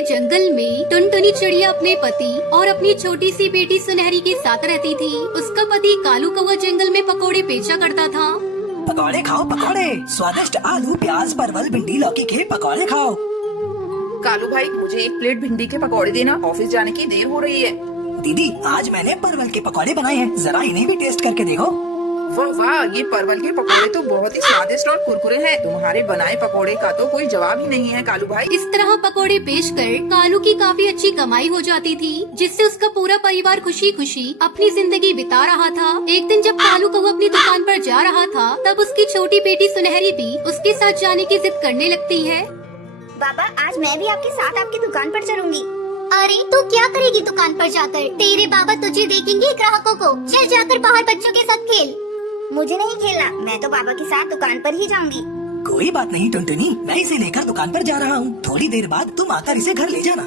से जंगल में टुनटुनी चिड़िया अपने पति और अपनी छोटी सी बेटी सुनहरी के साथ रहती थी। उसका पति कालू कौवा जंगल में पकोड़े बेचा करता था। पकौड़े खाओ पकौड़े, स्वादिष्ट आलू प्याज परवल भिंडी लौकी के पकौड़े खाओ। कालू भाई, मुझे 1 प्लेट भिंडी के पकौड़े देना, ऑफिस जाने की देर हो रही है। दीदी, आज मैंने परवल के पकौड़े बनाए हैं, जरा इन्हें भी टेस्ट करके देखो। वाह वाह, ये परवल के पकौड़े तो बहुत ही स्वादिष्ट और कुरकुरे हैं। तुम्हारे बनाए पकौड़े का तो कोई जवाब ही नहीं है कालू भाई। इस तरह पकोड़े बेचकर कालू की काफी अच्छी कमाई हो जाती थी, जिससे उसका पूरा परिवार खुशी खुशी अपनी जिंदगी बिता रहा था। एक दिन जब कालू कौवा अपनी दुकान पर जा रहा था, तब उसकी छोटी बेटी सुनहरी भी उसके साथ जाने की जिद करने लगती है। पापा, आज मैं भी आपके साथ आपकी दुकान पर चलूंगी। अरे तू क्या करेगी दुकान पर जाकर? तेरे बाबा तुझे देखेंगे ग्राहकों को। चल जाकर बाहर बच्चों के साथ खेल। मुझे नहीं खेलना, मैं तो पापा के साथ दुकान पर ही जाऊंगी। कोई बात नहीं टुनटुनी, मैं इसे लेकर दुकान पर जा रहा हूँ। थोड़ी देर बाद तुम आकर इसे घर ले जाना।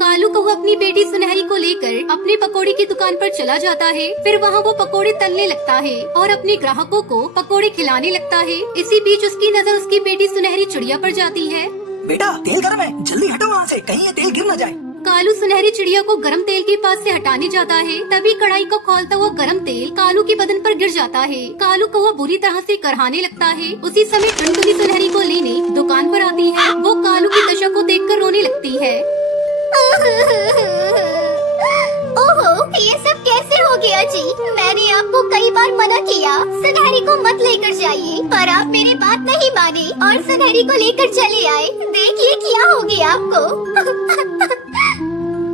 कालू कौवा अपनी बेटी सुनहरी को लेकर अपने पकोड़े की दुकान पर चला जाता है। फिर वहाँ वो पकोड़े तलने लगता है और अपने ग्राहकों को पकोड़े खिलाने लगता है। इसी बीच उसकी नजर उसकी बेटी सुनहरी चिड़िया पर जाती है। बेटा, तेल गर्म है, जल्दी हटो वहाँ से, कहीं ये तेल गिर न जाए। कालू सुनहरी चिड़िया को गरम तेल के पास से हटाने जाता है। तभी कढ़ाई को खोलता हुआ गरम तेल कालू के बदन पर गिर जाता है। कालू कौवा बुरी तरह से करहाने लगता है। उसी समय टुनटुनी सुनहरी को लेने दुकान पर आती है। वो कालू की दशा को देखकर रोने लगती है। ओहो, ये सब कैसे हो गया जी? मैंने आपको कई बार मना किया सुनहरी को मत लेकर जाइए, पर आप मेरी बात नहीं माने और सुनहरी को लेकर चले आए। देखिए क्या हो गया आपको।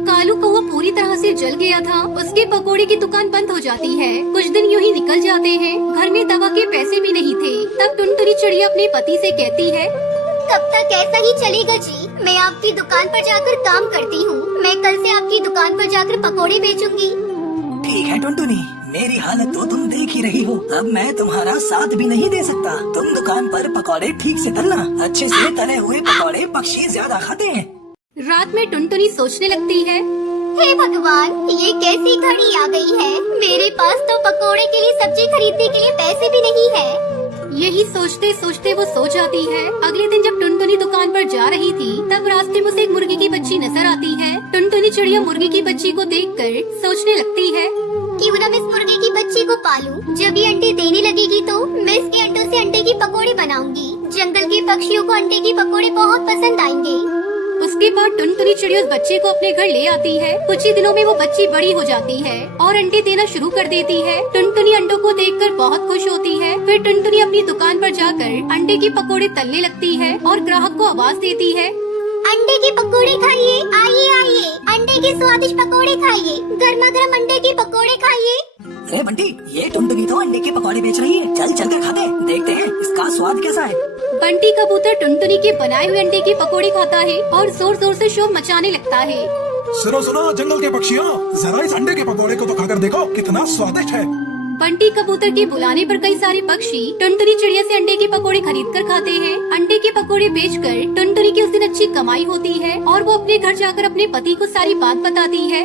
कालू कौवा पूरी तरह से जल गया था। उसके पकोड़े की दुकान बंद हो जाती है। कुछ दिन यूं ही निकल जाते हैं। घर में दवा के पैसे भी नहीं थे। तब टुनटुनी चिड़िया अपने पति से कहती है, कब तक ऐसा ही चलेगा जी? मैं आपकी दुकान पर जाकर काम करती हूँ। मैं कल से आपकी दुकान पर जाकर पकोड़े बेचूंगी। ठीक है टुनटुनी, मेरी हालत तो तुम देख ही रही हो। अब मैं तुम्हारा साथ भी नहीं दे सकता। तुम दुकान पर पकौड़े ठीक से तलना। अच्छे से तले हुए पकौड़े पक्षी ज्यादा खाते हैं। रात में टुनटुनी सोचने लगती है, हे भगवान, ये कैसी घड़ी आ गई है? मेरे पास तो पकोड़े के लिए सब्जी खरीदने के लिए पैसे भी नहीं है। यही सोचते सोचते वो सो जाती है। अगले दिन जब टुनटुनी दुकान पर जा रही थी, तब रास्ते में उसे एक मुर्गी की बच्ची नजर आती है। टुनटुनी चिड़िया मुर्गी की बच्ची को देखकर सोचने लगती है, क्यों न मैं इस मुर्गी की बच्ची को पालूं? जब ये अंडे देने लगेगी तो मैं इसके अंडों से अंडे की पकोड़े बनाऊंगी। जंगल के पक्षियों को अंडे की पकोड़े बहुत पसंद आएंगे। उसके बाद टुनटुनी चिड़िया उस बच्चे को अपने घर ले आती है। कुछ ही दिनों में वो बच्ची बड़ी हो जाती है और अंडे देना शुरू कर देती है। टुनटुनी अंडों को देखकर बहुत खुश होती है। फिर टुनटुनी अपनी दुकान पर जाकर अंडे की पकोड़े तलने लगती है और ग्राहक को आवाज देती है, अंडे के पकोड़े खाइए, आइए आइए, अंडे के स्वादिष्ट पकोड़े खाइए, गर्मा गर्म अंडे के पकोड़े खाइए। अरे बंटी, ये टुनटुनी तो अंडे के पकौड़े बेच रही है। चल चल कर खाते हैं, देखते हैं इसका स्वाद कैसा है। बंटी कबूतर टुनटुनी के बनाए हुए अंडे के पकोड़े खाता है और जोर जोर से शोर मचाने लगता है। सुनो सुनो जंगल के पक्षियों, जरा इस अंडे के पकौड़े को तो खाकर देखो, कितना स्वादिष्ट है। बंटी कबूतर के बुलाने पर कई सारे पक्षी टुनटुनी चिड़िया से अंडे के पकोड़े खरीद कर खाते हैं। अंडे के पकोड़े बेचकर टुनटुनी की उस दिन अच्छी कमाई होती है और वो अपने घर जाकर अपने पति को सारी बात बताती है।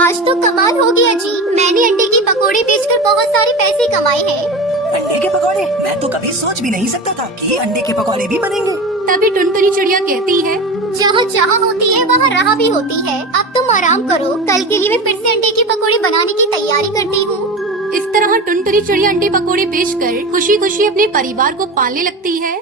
आज तो कमाल हो गया जी, मैंने अंडे के पकोड़े बेचकर बहुत सारे पैसे कमाए हैं। अंडे के पकौड़े? मैं तो कभी सोच भी नहीं सकता था कि अंडे के पकौड़े भी बनेंगे। तभी टुनटुनी चिड़िया कहती है, जहाँ जहाँ होती है वहाँ राह भी होती है। अब तुम आराम करो, कल के लिए मैं फिर से अंडे के पकोड़े बनाने की तैयारी करती हूँ। इस तरह टुनटुनी चिड़िया अंडे पकोड़े बेचकर खुशी खुशी अपने परिवार को पालने लगती है।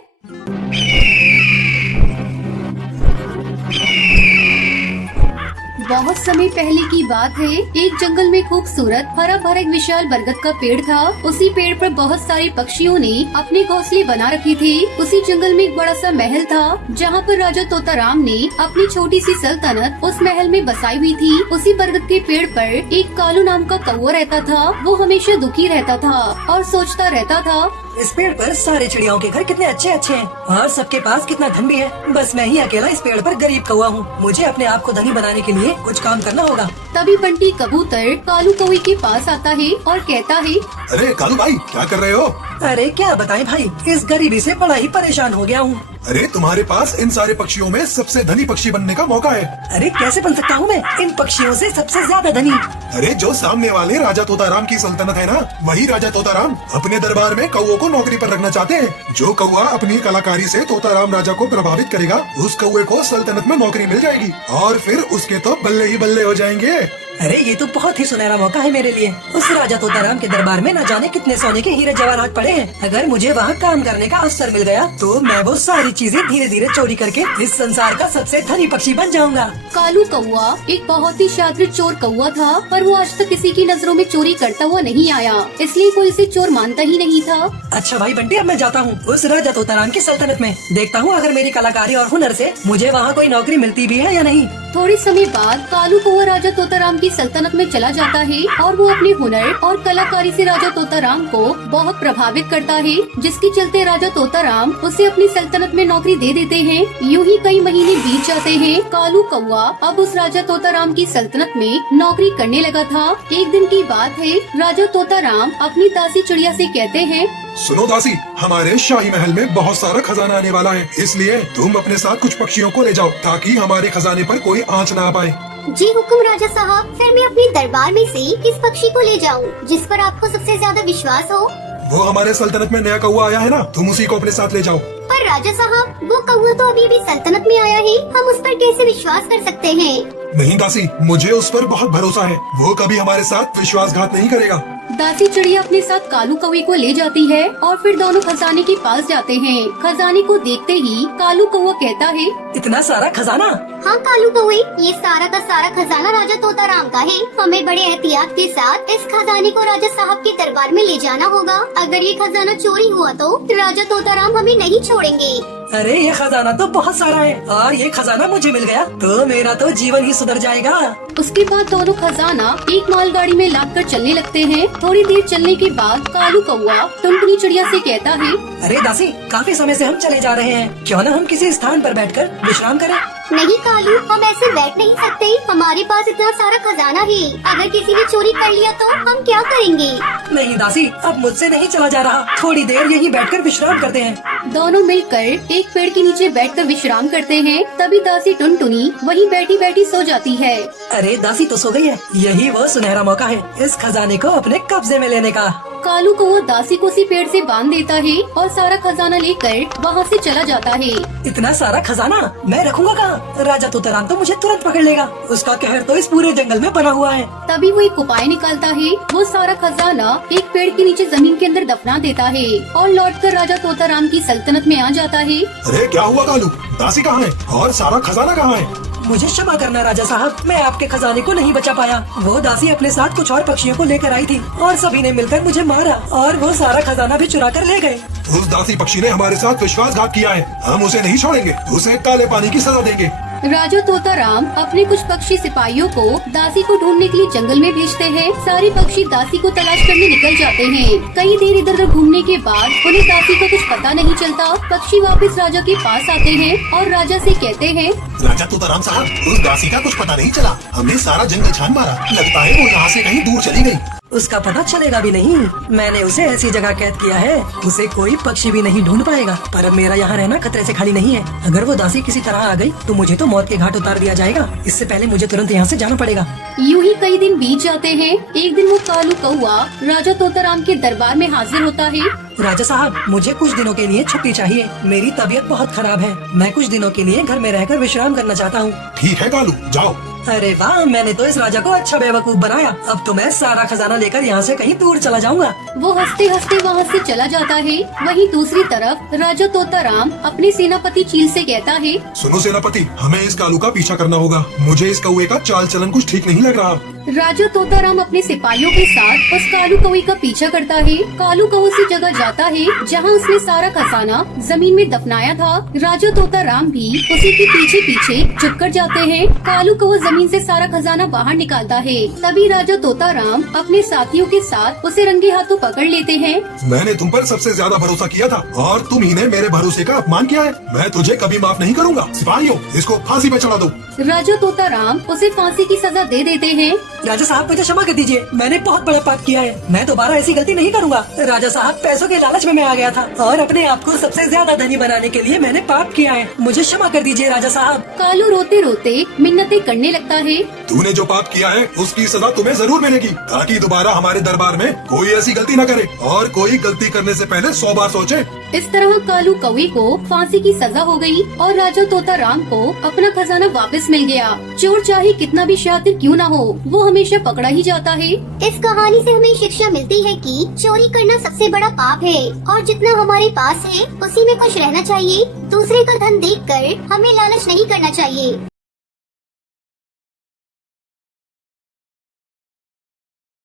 बहुत समय पहले की बात है। एक जंगल में खूबसूरत हरा भरा एक विशाल बरगद का पेड़ था। उसी पेड़ पर बहुत सारे पक्षियों ने अपने घोंसले बना रखे थे। उसी जंगल में एक बड़ा सा महल था, जहाँ पर राजा तोताराम ने अपनी छोटी सी सल्तनत उस महल में बसाई हुई थी। उसी बरगद के पेड़ पर एक कालू नाम का कौवा रहता था। वो हमेशा दुखी रहता था और सोचता रहता था, इस पेड़ पर सारे चिड़ियाओं के घर कितने अच्छे अच्छे हैं और सबके पास कितना धन भी है। बस मैं ही अकेला इस पेड़ पर गरीब कौवा हूँ। मुझे अपने आप को धनी बनाने के लिए कुछ काम करना होगा। तभी बंटी कबूतर कालू कौवे के पास आता है और कहता है, अरे कालू भाई, क्या कर रहे हो? अरे क्या बताएं भाई, इस गरीबी से बड़ा ही परेशान हो गया हूँ। अरे तुम्हारे पास इन सारे पक्षियों में सबसे धनी पक्षी बनने का मौका है। अरे कैसे बन सकता हूँ मैं इन पक्षियों से सबसे ज्यादा धनी? अरे जो सामने वाले राजा तोताराम की सल्तनत है ना, वही राजा तोताराम अपने दरबार में कौओं को नौकरी पर रखना चाहते हैं। जो कौआ अपनी कलाकारी से तोताराम राजा को प्रभावित करेगा, उस कौए को सल्तनत में नौकरी मिल जाएगी और फिर उसके तो बल्ले ही बल्ले हो जाएंगे। अरे ये तो बहुत ही सुनहरा मौका है मेरे लिए। उस राजा तोताराम के दरबार में न जाने कितने सोने के हीरे जवाहरात पड़े हैं। अगर मुझे वहाँ काम करने का अवसर मिल गया तो मैं वो सारी चीजें धीरे धीरे चोरी करके इस संसार का सबसे धनी पक्षी बन जाऊंगा। कालू कौआ एक बहुत ही शातिर चोर कौआ था, पर वो आज तक किसी की नजरों में चोरी करता हुआ नहीं आया, इसलिए कोई इसे चोर मानता ही नहीं था। अच्छा भाई बंटी, अब मैं जाता हूँ उस राजा तोताराम की सल्तनत में। देखता हूँ अगर मेरी कलाकारी और हुनर से मुझे वहाँ कोई नौकरी मिलती भी है या नहीं। थोड़े समय बाद कालू कौआ राजा तोताराम की सल्तनत में चला जाता है और वो अपने हुनर और कलाकारी से राजा तोताराम को बहुत प्रभावित करता है, जिसके चलते राजा तोताराम उसे अपनी सल्तनत में नौकरी दे देते हैं। यूं ही कई महीने बीत जाते हैं। कालू कौआ अब उस राजा तोताराम की सल्तनत में नौकरी करने लगा था। एक दिन की बात है, राजा तोताराम अपनी दासी चिड़िया से कहते हैं, सुनो दासी, हमारे शाही महल में बहुत सारा खजाना आने वाला है, इसलिए तुम अपने साथ कुछ पक्षियों को ले जाओ ताकि हमारे खजाने पर कोई आंच ना आ पाए। जी हुक्म राजा साहब। फिर मैं अपने दरबार में से किस पक्षी को ले जाऊं जिस पर आपको सबसे ज्यादा विश्वास हो? वो हमारे सल्तनत में नया कौआ आया है ना, तुम उसी को अपने साथ ले जाओ। पर राजा साहब, वो कौआ तो अभी भी सल्तनत में आया है, हम उस पर कैसे विश्वास कर सकते हैं? नहीं दासी, मुझे उस पर बहुत भरोसा है, वो कभी हमारे साथ विश्वासघात नहीं करेगा। दासी चिड़िया अपने साथ कालू कौवे को ले जाती है और फिर दोनों खजाने के पास जाते हैं। खजाने को देखते ही कालू कौवा कहता है, इतना सारा खजाना? हाँ कालू कौवे, ये सारा का सारा खजाना राजा तोताराम का है। हमें बड़े एहतियात के साथ इस खजाने को राजा साहब के दरबार में ले जाना होगा। अगर ये खजाना चोरी हुआ तो राजा तोताराम हमें नहीं छोड़ेंगे। अरे ये खजाना तो बहुत सारा है और ये खजाना मुझे मिल गया तो मेरा तो जीवन ही सुधर जाएगा। उसके बाद दोनों खजाना एक मालगाड़ी में लादकर चलने लगते हैं। थोड़ी देर चलने के बाद कालू कौवा टुनटुनी चिड़िया से कहता है, अरे दासी, काफी समय से हम चले जा रहे हैं, क्यों न हम किसी स्थान पर बैठकर विश्राम करें? नहीं कालू, हम ऐसे बैठ नहीं सकते, हमारे पास इतना सारा खजाना है। अगर किसी ने चोरी कर लिया तो हम क्या करेंगे? नहीं दासी, अब मुझसे नहीं चला जा रहा, थोड़ी देर यहीं बैठकर विश्राम करते हैं। दोनों मिलकर एक पेड़ के नीचे बैठकर विश्राम करते हैं। तभी दासी टुनटुनी वहीं बैठी बैठी सो जाती है। अरे दासी तो सो गई है, यही वो सुनहरा मौका है इस खजाने को अपने कब्जे में लेने का। कालू कौवा दासी को उसी पेड़ से बांध देता है और सारा खजाना लेकर वहाँ से चला जाता है। इतना सारा खजाना मैं रखूंगा कहाँ? राजा तोताराम तो मुझे तुरंत पकड़ लेगा, उसका कहर तो इस पूरे जंगल में बना हुआ है। तभी वो एक उपाय निकालता है। वो सारा खजाना एक पेड़ के नीचे जमीन के अंदर दफना देता है और लौटकर राजा तोताराम की सल्तनत में आ जाता है। अरे क्या हुआ कालू, दासी कहाँ है और सारा खजाना कहाँ है? मुझे क्षमा करना राजा साहब, मैं आपके खजाने को नहीं बचा पाया। वो दासी अपने साथ कुछ और पक्षियों को लेकर आई थी और सभी ने मिलकर मुझे मारा और वो सारा खजाना भी चुरा कर ले गए। उस दासी पक्षी ने हमारे साथ विश्वासघात किया है, हम उसे नहीं छोड़ेंगे, उसे काले पानी की सजा देंगे। राजा तोताराम अपने कुछ पक्षी सिपाहियों को दासी को ढूंढने के लिए जंगल में भेजते हैं। सारे पक्षी दासी को तलाश करने निकल जाते हैं। कई देर इधर उधर घूमने के बाद उन्हें दासी को कुछ पता नहीं चलता। पक्षी वापस राजा के पास आते हैं और राजा से कहते हैं, राजा तोताराम साहब, उस दासी का कुछ पता नहीं चला, हमने सारा जंगल छान मारा, लगता है वो यहाँ से कहीं दूर चली गई। उसका पता चलेगा भी नहीं, मैंने उसे ऐसी जगह कैद किया है उसे कोई पक्षी भी नहीं ढूंढ पाएगा। पर अब मेरा यहाँ रहना खतरे से खाली नहीं है, अगर वो दासी किसी तरह आ गई तो मुझे तो मौत के घाट उतार दिया जाएगा। इससे पहले मुझे तुरंत यहाँ से जाना पड़ेगा। यूं ही कई दिन बीत जाते हैं। एक दिन वो कालू कौवा राजा तोताराम के दरबार में हाजिर होता है। राजा साहब, मुझे कुछ दिनों के लिए छुट्टी चाहिए, मेरी तबीयत बहुत खराब है, मैं कुछ दिनों के लिए घर में रहकर विश्राम करना चाहता हूँ। ठीक है कालू, जाओ। अरे वाह, मैंने तो इस राजा को अच्छा बेवकूफ बनाया। अब तो मैं सारा खजाना लेकर यहाँ से कहीं दूर चला जाऊंगा। वो हंसते हंसते वहाँ से चला जाता है। वहीं दूसरी तरफ राजा तोताराम अपने सेनापति चील से कहता है, सुनो सेनापति, हमें इस कालू का पीछा करना होगा, मुझे इस कौवे का चाल चलन कुछ ठीक नहीं लग रहा। राजा तोताराम अपने सिपाहियों के साथ उस कालू कौवे का पीछा करता है। कालू कौवा उसी जगह जाता है जहाँ उसने सारा खजाना जमीन में दफनाया था। राजा तोताराम भी उसी के पीछे पीछे छुपकर जाते हैं। कालू कौवा जमीन से सारा खजाना बाहर निकालता है। तभी राजा तोताराम अपने साथियों के साथ उसे रंगे हाथों पकड़ लेते हैं। मैंने तुम पर सबसे ज्यादा भरोसा किया था और तुम ही ने मेरे भरोसे का अपमान किया है। मैं तुझे कभी माफ नहीं करूँगा। सिपाहियों, इसको फांसी पे चढ़ा दो। राजा तोताराम उसे फांसी की सजा दे देते हैं। राजा साहब मुझे क्षमा कर दीजिए, मैंने बहुत बड़ा पाप किया है। मैं दोबारा ऐसी गलती नहीं करूँगा। राजा साहब, पैसों के लालच में मैं आ गया था और अपने आप को सबसे ज्यादा धनी बनाने के लिए मैंने पाप किया है। मुझे क्षमा कर दीजिए राजा साहब। कालू रोते रोते मिन्नतें करने लगता है। तूने जो पाप किया है उसकी सजा तुम्हें जरूर मिलेगी, ताकि दोबारा हमारे दरबार में कोई ऐसी गलती न करे और कोई गलती करने से पहले 100 बार सोचे। इस तरह कालू कौवे को फांसी की सजा हो गई और राजा तोताराम को अपना खजाना वापस मिल गया। चोर चाहे कितना भी शातिर क्यों न हो, वो हमेशा पकड़ा ही जाता है। इस कहानी से हमें शिक्षा मिलती है कि चोरी करना सबसे बड़ा पाप है और जितना हमारे पास है उसी में खुश रहना चाहिए। दूसरे का धन देखकर हमें लालच नहीं करना चाहिए।